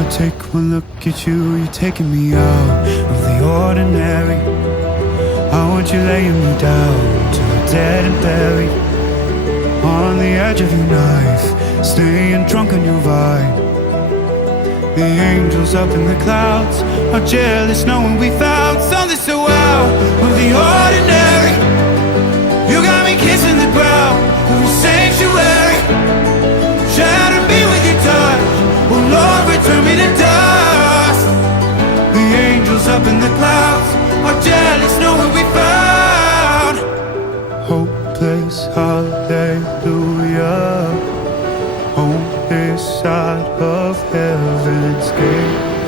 I take one look at you, you're taking me out of the ordinary. I want you laying me down to a dead and buried on the edge of your knife, staying drunk on your vibe. The angels up in the clouds are jealous knowing we found something so out of the ordinary. You got me kissing the ground of a sanctuary, shatter me with your touch, oh Lord, return me to dust. The angels up in the clouds are jealous knowing we found hopeless hallelujah on this side of heaven's gate.